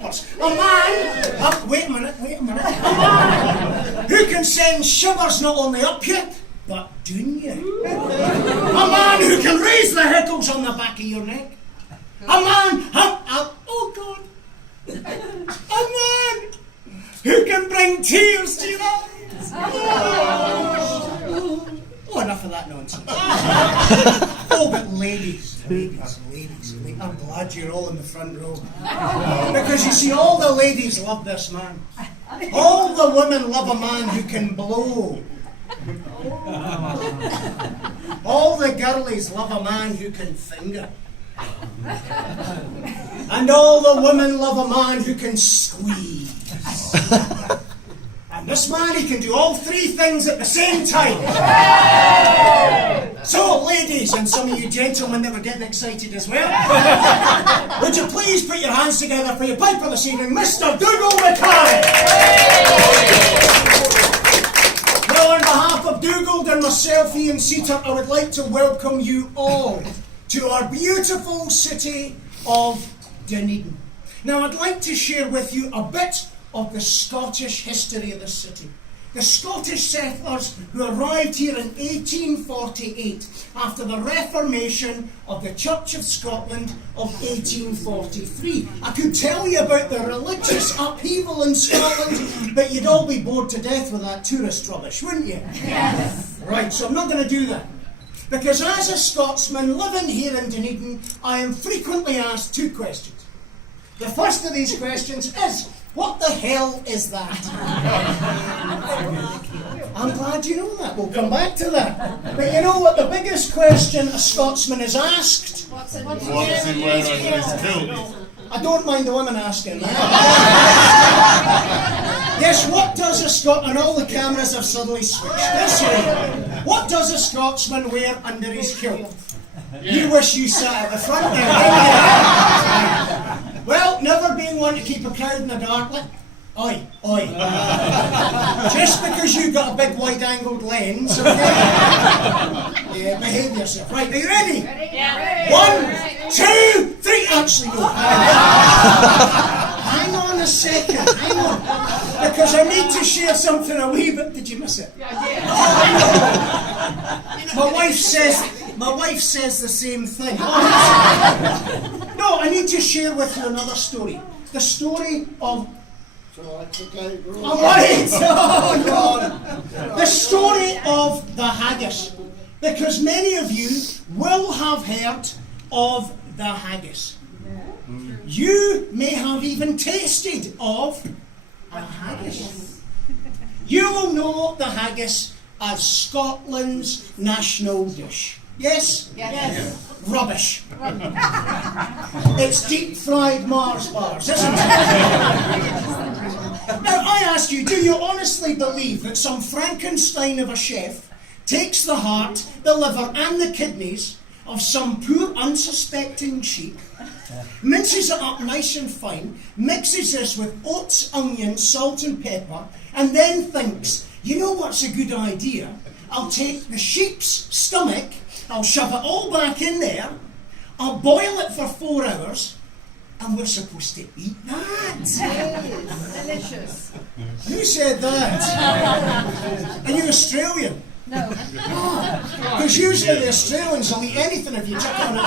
A man, wait a minute. A man who can send shivers not only up you, but down you. A man who can raise the hackles on the back of your neck. A man, oh God. A man who can bring tears to your eyes. Oh, enough of that nonsense. Oh, but ladies. I'm glad you're all in the front row. Because you see, all the ladies love this man. All the women love a man who can blow. All the girlies love a man who can finger. And all the women love a man who can squeeze. And this man, he can do all three things at the same time. So, ladies, and some of you gentlemen that were getting excited as well, would you please put your hands together for your piper this evening, Mr. Dougal Mackay. Well, on behalf of Dougal and myself, Ian Seater, I would like to welcome you all to our beautiful city of Dunedin. Now, I'd like to share with you a bit of the Scottish history of this city. The Scottish settlers who arrived here in 1848 after the Reformation of the Church of Scotland of 1843. I could tell you about the religious upheaval in Scotland, but you'd all be bored to death with that tourist rubbish, wouldn't you? Yes. Right, so I'm not going to do that. Because as a Scotsman living here in Dunedin, I am frequently asked two questions. The first of these questions is, what the hell is that? I'm glad you know that. We'll come back to that. But you know what the biggest question a Scotsman is asked? What's he wearing on his kilt? I don't mind the women asking that. Yes, what does a Scot... And all the cameras have suddenly switched. This way. What does a Scotsman wear under his kilt? You wish you sat at the front there. Well, never being one to keep a crowd in the dark. Oi. Just because you got a big wide-angled lens, okay? Yeah, behave yourself. Right, are you ready? Yeah. 1, 2, 3. Actually, no. Hang on a second. Hang on. Because I need to share something a wee bit. Did you miss it? My wife says the same thing. No, I need to share with you another story. The story of... Right. Oh, God. The story of the Haggis. Because many of you will have heard of the Haggis. You may have even tasted of a haggis. You will know the haggis as Scotland's national dish. Yes? Yes. Rubbish. It's deep fried Mars bars, isn't it? Now I ask you, do you honestly believe that some Frankenstein of a chef takes the heart, the liver and the kidneys of some poor unsuspecting sheep, minces it up nice and fine, mixes this with oats, onions, salt and pepper, and then thinks, you know what's a good idea? I'll take the sheep's stomach, I'll shove it all back in there, I'll boil it for 4 hours, and we're supposed to eat that. Delicious. Who said that? Are you Australian? No. Because usually the Australians will eat anything if you chuck it on it.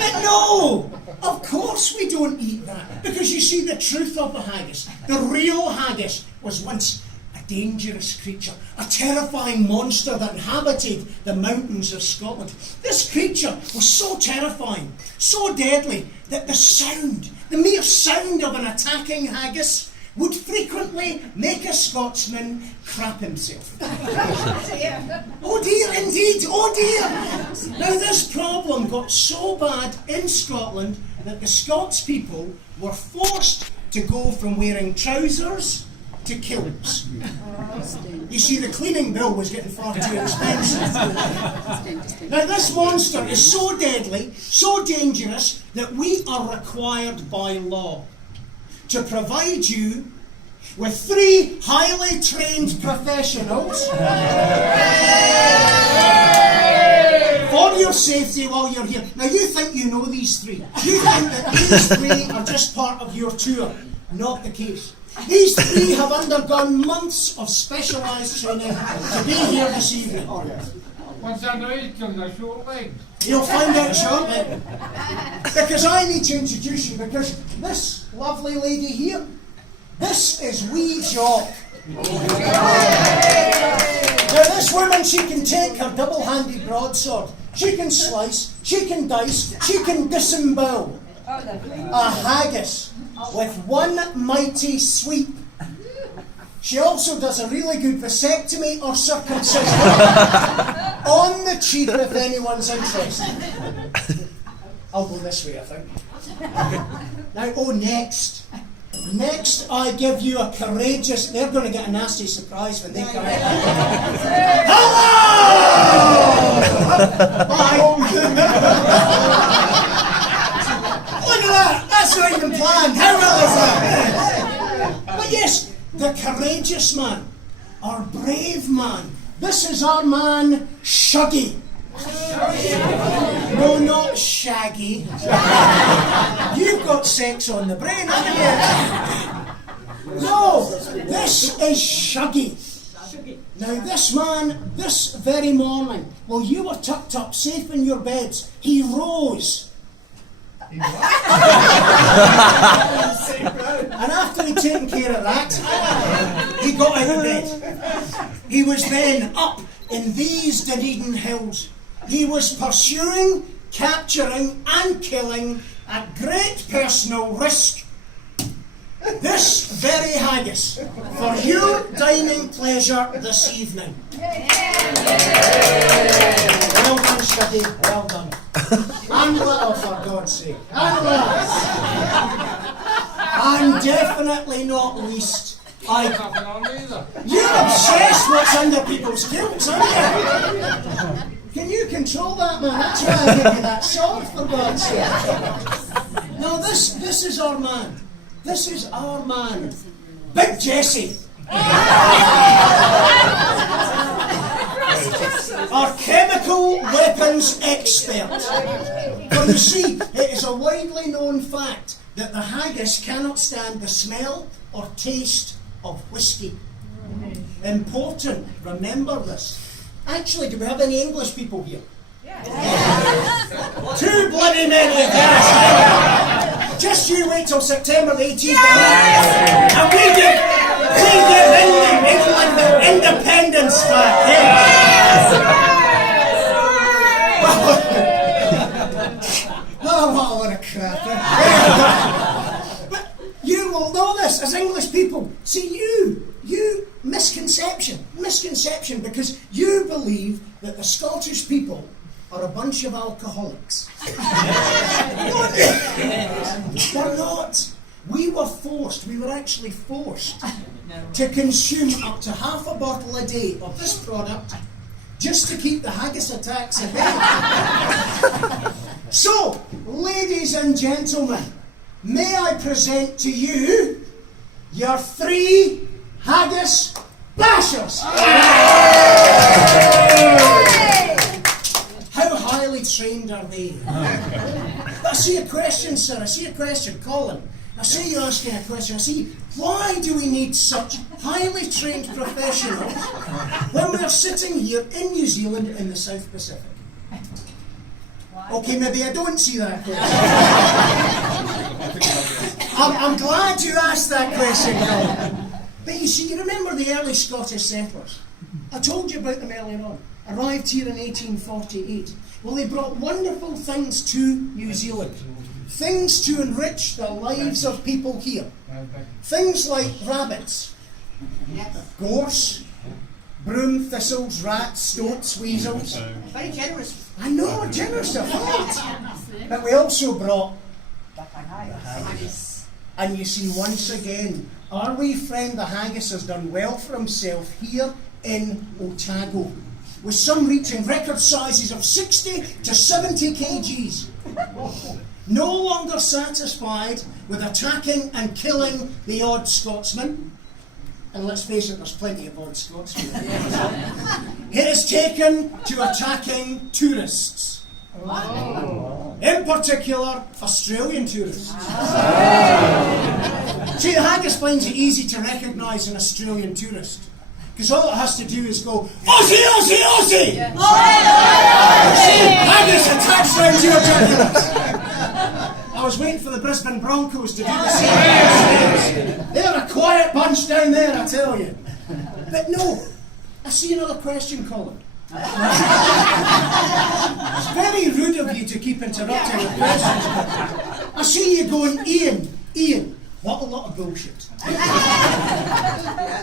But no! Of course we don't eat that. Because you see, the truth of the haggis, the real haggis, was once a dangerous creature, a terrifying monster that inhabited the mountains of Scotland. This creature was so terrifying, so deadly, that the mere sound of an attacking haggis would frequently make a Scotsman crap himself. Oh dear, indeed, oh dear. Now this problem got so bad in Scotland that the Scots people were forced to go from wearing trousers to kilts. You see, the cleaning bill was getting far too expensive. Now this monster is so deadly, so dangerous, that we are required by law to provide you with 3 highly trained professionals For your safety while you're here. Now you think you know these three. You think that these three are just part of your tour. Not the case. These three have undergone months of specialised training to be here this evening. What's underneath them, the short legs? You'll find out shortly. Because I need to introduce you, because this lovely lady here, this is Wee Jock. Now this woman, she can take her double-handed broadsword, she can slice, she can dice, she can disembowel a haggis with one mighty sweep. She also does a really good vasectomy or circumcision on the cheek if anyone's interested. I'll go this way, I think. Now, next. Next, I give you a courageous... They're going to get a nasty surprise when they come in. Hello! Look at that! That's not even planned. How well is that? But yes, the courageous man, our brave man. This is our man, Shuggy. No, not Shaggy. You've got sex on the brain, haven't you? No, this is Shuggy. Now this man, this very morning, while you were tucked up safe in your beds, he rose. And after he'd taken care of that, he got out of bed. He was then up in these Dunedin hills. He was pursuing, capturing and killing at great personal risk this very haggis for your dining pleasure this evening. Well done, Shuggy, well done. And little, for God's sake. And last, and definitely not least, Nothing on either. you're obsessed what's under people's kilts, aren't you? Can you control that, man? That's why I give you that sword, for God's sake. No, this is our man. This is our man. Big Jesse. Our chemical weapons expert. For you see, it is a widely known fact that the haggis cannot stand the smell or taste of whiskey. Important, remember this. Actually, do we have any English people here? Yes. Too bloody many of us. Just you wait till September the 18th and we give England the independence back. Oh, what a lot of crap. But you will know this as English people. See, you misconception, because you believe that the Scottish people are a bunch of alcoholics. They're not. We were actually forced to consume up to half a bottle a day of this product just to keep the haggis attacks at bay. So, ladies and gentlemen, may I present to you your three haggis bashers. How highly trained are they? But I see a question, sir. I see a question, Colin. I see you asking a question. I see, why do we need such highly trained professionals when we're sitting here in New Zealand in the South Pacific? Okay, maybe I don't see that question. I'm glad you asked that question, Colin. But you see, you remember the early Scottish settlers? I told you about them earlier on. Arrived here in 1848. Well, they brought wonderful things to New Zealand. Things to enrich the lives of people here. Things like rabbits, gorse, broom, thistles, rats, stoats, weasels. Very generous. I know, generous of heart. But we also brought... And you see, once again, our wee friend the haggis has done well for himself here in Otago, with some reaching record sizes of 60 to 70 kgs. No longer satisfied with attacking and killing the odd Scotsman, and let's face it, there's plenty of odd Scotsmen. It is taken to attacking tourists. In particular, Australian tourists. See, the haggis finds it easy to recognise an Australian tourist. Because all it has to do is go, Aussie, Aussie, Aussie! Yeah. Haggis attached round your jugulars. I was waiting for the Brisbane Broncos to do the same. They're a quiet bunch down there, I tell you. But no, I see another question, Colin. It's very rude of you to keep interrupting with questions. I see you going, Ian, what a lot of bullshit.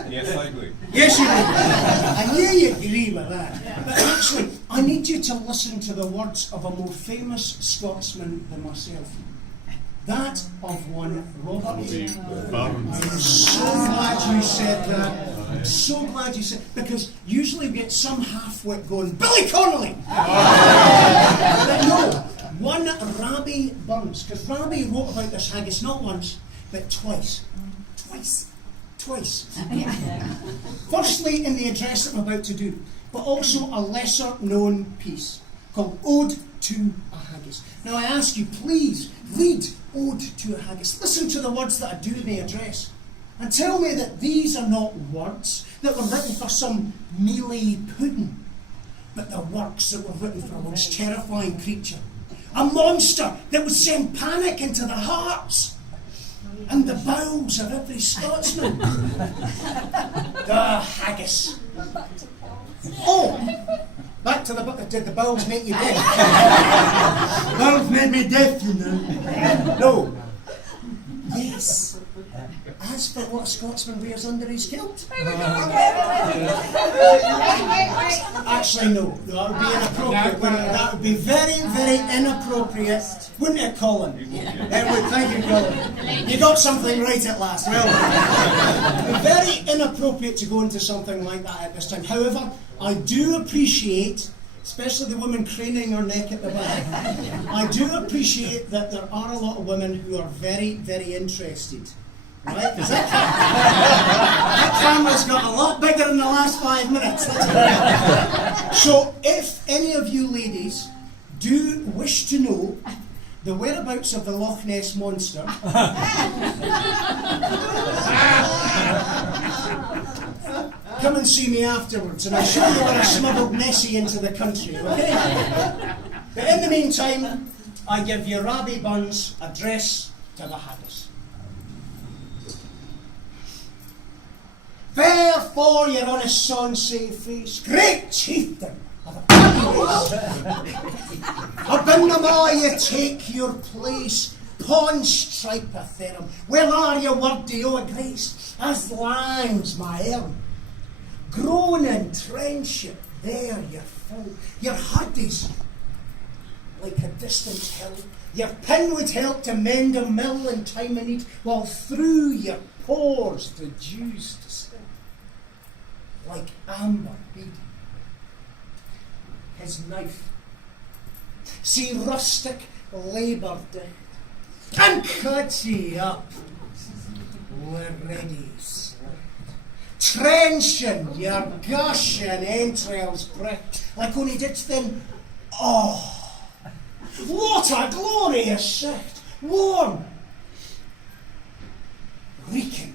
Yes, I agree. Yes, you do. I knew you'd agree with that. But actually, I need you to listen to the words of a more famous Scotsman than myself. That of one Robbie. I'm so glad you said that. I'm so glad you said, because usually we get some half-wit going, Billy Connolly! But no, one Robbie Burns, because Robbie wrote about this haggis not once, but twice. Firstly, in the address that I'm about to do, but also a lesser known piece called Ode to a Haggis. Now I ask you, please read Ode to a Haggis. Listen to the words that I do in the address. And tell me that these are not words that were written for some mealy pudding, but the works that were written for a most terrifying creature. A monster that would send panic into the hearts and the bowels of every Scotsman. The haggis. Oh, back to the book. Did the bowels make you deaf? Bowels made me deaf, you know. No. Yes. As for what a Scotsman wears under his kilt. Actually, no. That would be inappropriate. That would be very, very inappropriate. Wouldn't it, Colin? It would. Thank you, Colin. You got something right at last. Well, it would be very inappropriate to go into something like that at this time. However, I do appreciate, especially the woman craning her neck at the back, I do appreciate that there are a lot of women who are very, very interested. Right? Because that camera's got a lot bigger in the last 5 minutes. So if any of you ladies do wish to know the whereabouts of the Loch Ness Monster, come and see me afterwards and I'll show you where I smuggled Nessie into the country, okay? But in the meantime, I give you Robbie Burns' address to the Haggis. Therefore, your honest son, say face, great chieftain of the Haggis, upon them all you take your place, pawn stripe a therum, where are you worthy o' a grace, as lands my elm, grown in trenchant, there you're full, your Haggis like a distant hill, your pin would help to mend a mill in time of need, while through your pores the dews distil, like amber bead. His knife, see rustic labour dead, and cut ye up with ready slit, trenching your gushing entrails pricked, like only did then. Oh, what a glorious shift! Warm, reeking,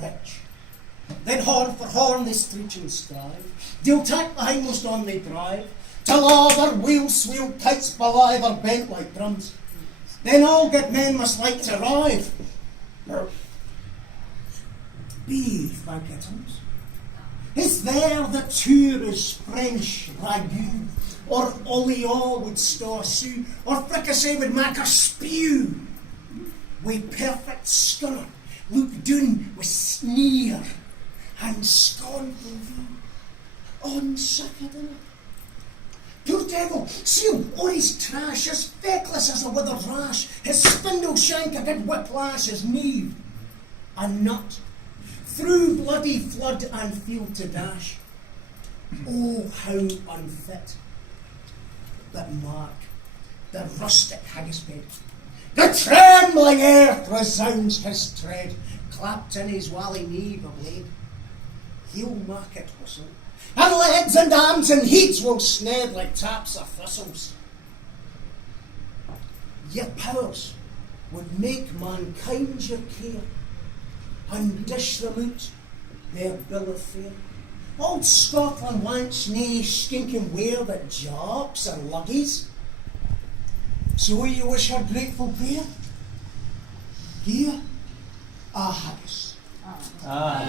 rich. Then horn for horn they stretch and strive, they'll tack the hindmost on they drive, till all their wheels sweel kites belie their bent like drums. Then all good men must like to rive. Beef banquetons. Is there the tourist French ragout, or oleot would store sue, or fricassee would make a spew? With perfect scunner, look down with sneer, and scornful view on Saturday. Poor devil, see him on his trash, as feckless as a withered rash, his spindle shank a good whiplash, his knee a nut, through bloody flood and field to dash. Oh, how unfit that mark the rustic haggis bed. The trembling earth resounds his tread, clapped in his wally knee the blade. He'll mark it whistle, and legs and arms and heads will sned like taps of thistles. Your powers would make mankind your care, and dish them out their bill of fare. Old Scotland wants nae stinking ware that jobs and luggies. So will you wish her grateful prayer? Here, a haggis. Now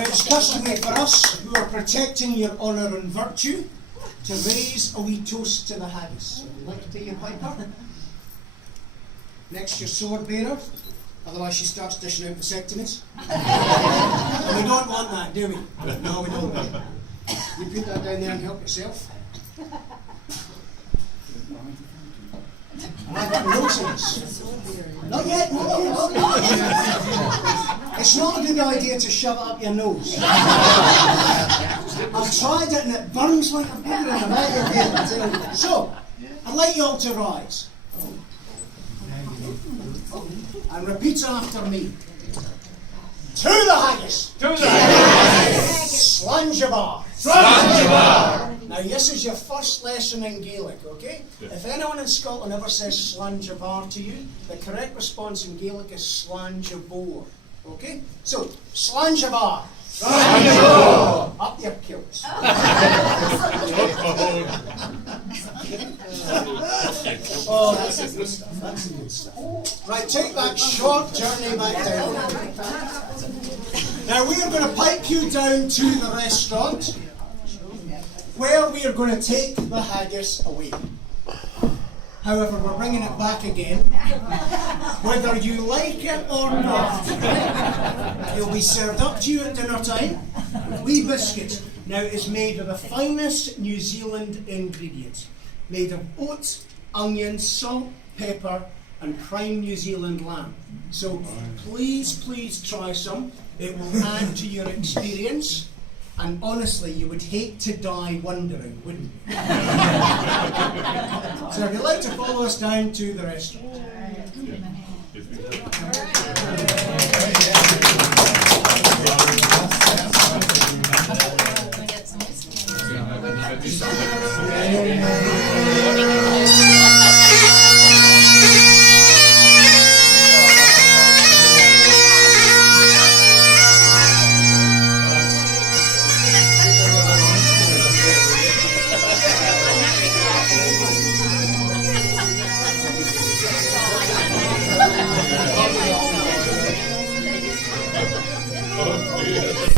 it's customary for us who are protecting your honour and virtue to raise a wee toast to the haggis. Would you like to take your piper? Next your sword bearer, otherwise she starts dishing out vasectomies. And we don't want that, do we? No, we don't. You put that down there and help yourself. I've got nonsense. Not yet, not yet, not yet. It's not a good idea to shove it up your nose. I've tried it and it burns like a bugger in the back. So, I'd like you all to rise. And repeat after me. To the haggis! To the haggis! Slanjabar! Slanjabar! Now this is your first lesson in Gaelic, okay? Yeah. If anyone in Scotland ever says Slanjabar to you, the correct response in Gaelic is Slanjabor, okay? So, Slanjabar! Slanjabar! Up your kilts. Oh, that's the good stuff, that's the good stuff. Right, take that short journey back down. Now we are going to pipe you down to the restaurant where we are going to take the haggis away. However, we're bringing it back again, whether you like it or not. It'll be served up to you at dinner time with wee biscuits. Now it's made of the finest New Zealand ingredients, made of oats, onions, salt, pepper, and prime New Zealand lamb. So please, please try some. It will add to your experience. And honestly, you would hate to die wondering, wouldn't you? So if you'd like to follow us down to the restaurant.